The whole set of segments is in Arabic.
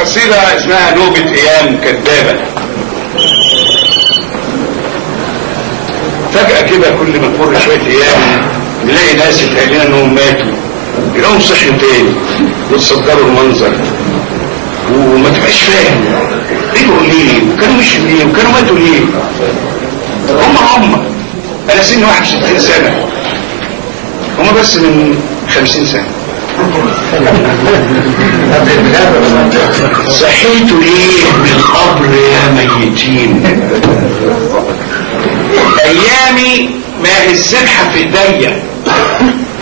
قصيدة اسمها نوبة ايام كدابة. فجأة كده كل ما تمر شوية ايام نلاقي ناس يتقال لنا انهم ماتوا، يلاقوهم صحيوا تاني وتصدروا المنظر وما تبقاش فاهم رجعوا ليه وكانوا مشوا ليه وكانوا ماتوا ليه. هم انا سني 61 سنة، هم بس من 50 سنة. صحيتوا ليه من القبر يا ميتين؟ ايامي ما هي السبحة في ايديا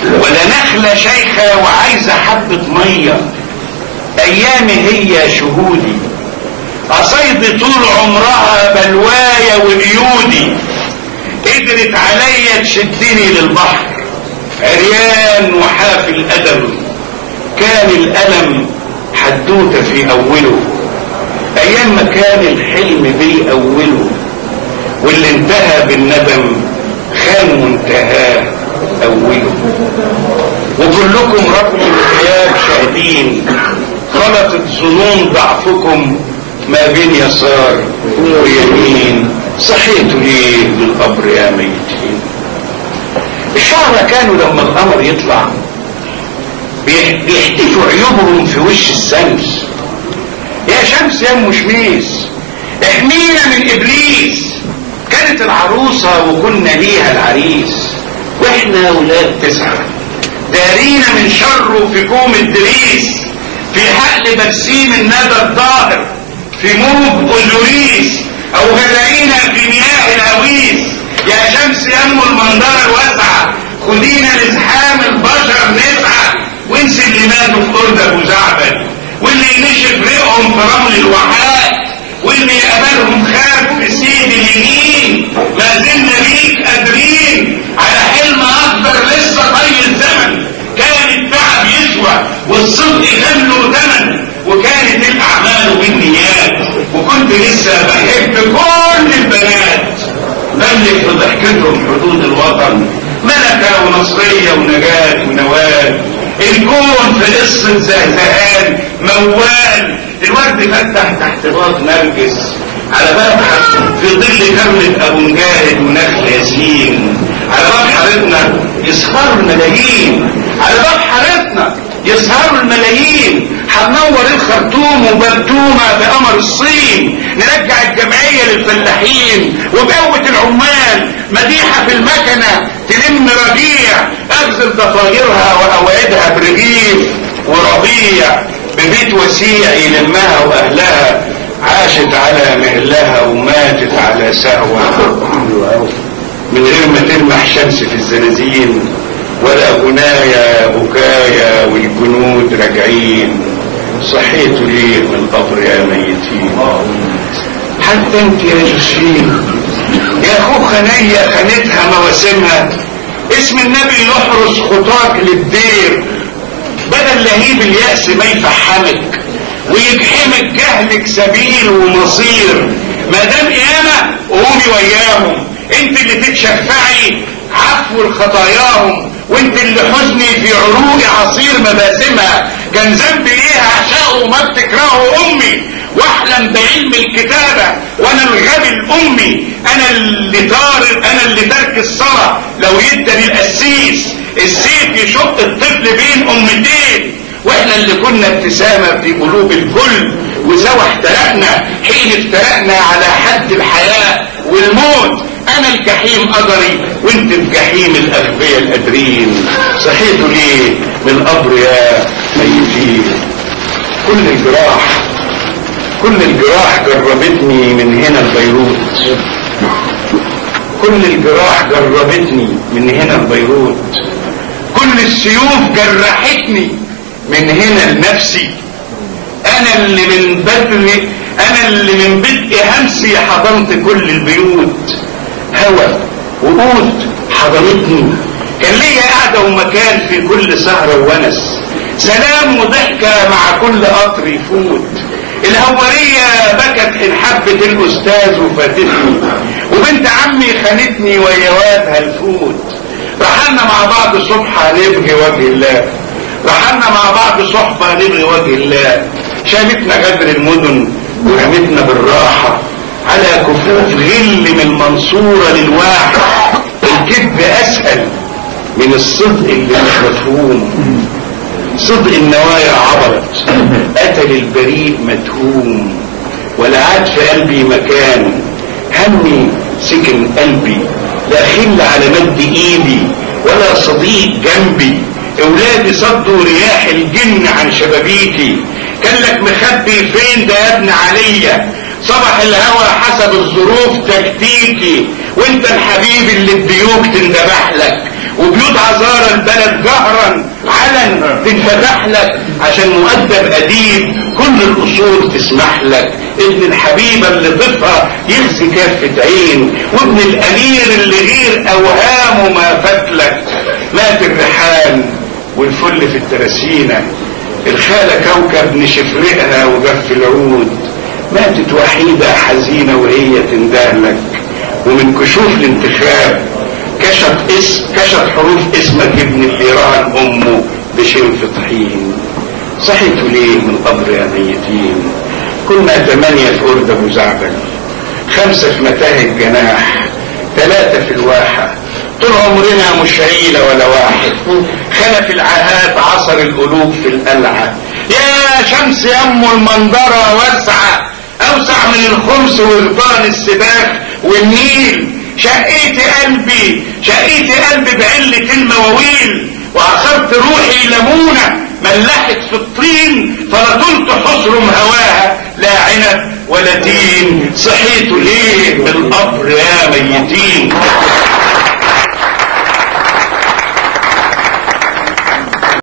ولا نخلة شيخة وعايزة حبة مية. ايامي هي شهودي، قصيدي طول عمرها بلوايا وقيودي، قدرت عليا تشدني للبحر عريان وحافي الأدب. كان الألم حدوته في أوله، أيام ما كان الحلم بيأوله، واللي انتهى بالندم خان منتهاه أوله. وكلكم رب الغياب شاهدين، خلطت ظنون ضعفكم ما بين يسار ويمين. صحيتوا ليه من القبر يا ميتين؟ الشعراء كانوا لما القمر يطلع بيحتفوا عيوبهم في وش الشمس. يا شمس يا ام شميس احمينا من ابليس. كانت العروسة وكنا ليها العريس، واحنا ولاد 9 دارينا من شره في كوم الدريس، في حقل برسيم الندى الظاهر، في موج أزوريس، او غرقينا في مياه الهويس. يا شمس يا ام المنظرة الواسعة خدينا لزحام البشر نسعى، وانسي اللي ماتوا في ارض ابو زعبل، واللي نشف ريقهم في رمل الواحات، واللي قبلهم خاف في سيد اليمين. ما زلنا بيك قادرين على حلم اكبر لسه طي الزمن. كان التعب يسوى والصدق كان له ثمن، وكانت الاعمال بالنيات، وكنت لسه بحب كل البنات. بلغ بضحكتهم حدود الوطن، ملكة ونصرية ونجاة ونوال. الكون في قصة زهزهان موال. الورد فتح تحت باط نرجس على بابها في ظل كرمة ابو مجاهد ونخل ياسين. على باب حارتنا يسهروا الملايين، على باب حارتنا يسهروا الملايين. هننور الخرطوم وبرتومة بقمر الصين، نرجع الجمعية للفلاحين وبقوة العمال. مديحة في المكنة تلم رجيع، اغزل ضفايرها واوعدها برغيف وربيع. ببيت وسيع يلمها واهلها، عاشت على مهلها وماتت على سهوة، من غير ما تلمح شمس في الزنازين ولا غنايا بكايا والجنود راجعين. صحيتوا ليه من القبر يا ميتين؟ حتى انت يا جوزفين يا اخو خنية خانتها مواسمها. اسم النبي يحرس خطاك للدير، بدل لهيب اليأس ما يفحمك ويجحمك جهلك سبيل ومصير. ما دام قيامة قومي وياهم، انت اللي تتشفعي عفو لخطاياهم، وانت اللي حزني في عروق عصير مباسمها. كان ذنبي ايه اعشقه وما بتكرهه امي، واحلم بعلم الكتابة وانا الغبي الامي. انا اللي ترك الصلاة لو يدني القسيس، السيف يشق الطفل بين امتين. واحنا اللي كنا ابتسامة في قلوب الكل، وسوا احترقنا حين افترقنا على حد الحياة والموت. انا الجحيم قدري وانت الجحيم الاغبياء القادرين. صحيتوا ليه من القبر يا ميتين؟ كل الجراح جربتني من هنا لبيروت، كل الجراح جربتني من هنا لبيروت. كل السيوف جرحتني من هنا لنفسي. انا اللي من بدء همسي حضنت كل البيوت. هوى وقود حضنتني، كان ليا قاعدة ومكان في كل سهرة وونس. سلام وضحكة مع كل قطر يفوت. الهوارية بكت حين حبت الاستاذ وفاتتني، وبنت عمي خانتني ويا وادها الفوت. رحلنا مع بعض صبحة نبغي وجه الله، رحلنا مع بعض صحبة نبغي وجه الله. شالتنا غدر المدن ورمتنا بالراحة على كفوف غل من المنصورة للواحة. الكذب اسهل من الصدق اللي مش مفهوم. صدق النوايا عبرت، قتل البريء متهوم، ولا عاد في قلبي مكان، همي سكن قلبي، لا خل على مد ايدي ولا صديق جنبي. اولادي صدوا رياح الجن عن شبابيكي، كان لك مخبي فين ده يا ابن عليا؟ صبح الهوى حسب الظروف تكتيكي، وانت الحبيب اللي الديوك تندبح لك، وبيوت عذارى البلد جهرا علن تنفتح لك، عشان مؤدب اديب كل الاصول تسمح لك. ابن الحبيبه اللي ضيفها يخزي كافه عين، وابن الامير اللي غير اوهامه ما فاتلك. مات الريحان والفل في الترسينه، الخاله كوكب نشفرقها وجف العود. ماتت وحيده حزينه وهي تندهلك، ومن كشوف الانتخاب كشف حروف اسمك ابن اللي راهن امه بشنف طحين. صحيتوا ليه من قبر يا ميتين؟ كنا 8 في أرض أبو زعبل، 5 في متاهة جناح، 3 في الواحة، طول عمرنا مش عيلة ولا واحد. خلف العهات عصر القلوب في القلعة، يا شمس يم المنظرة واسعة، أوسع من الخمس وغطان السباخ والنيل. شقيت قلبي بعلة المواويل، وعصرت روحي ليمونة ملحت في الطين، فلطلت حصرم هواها لا عنب ولا تين. صحيتوا ليه من القبر يا ميتين؟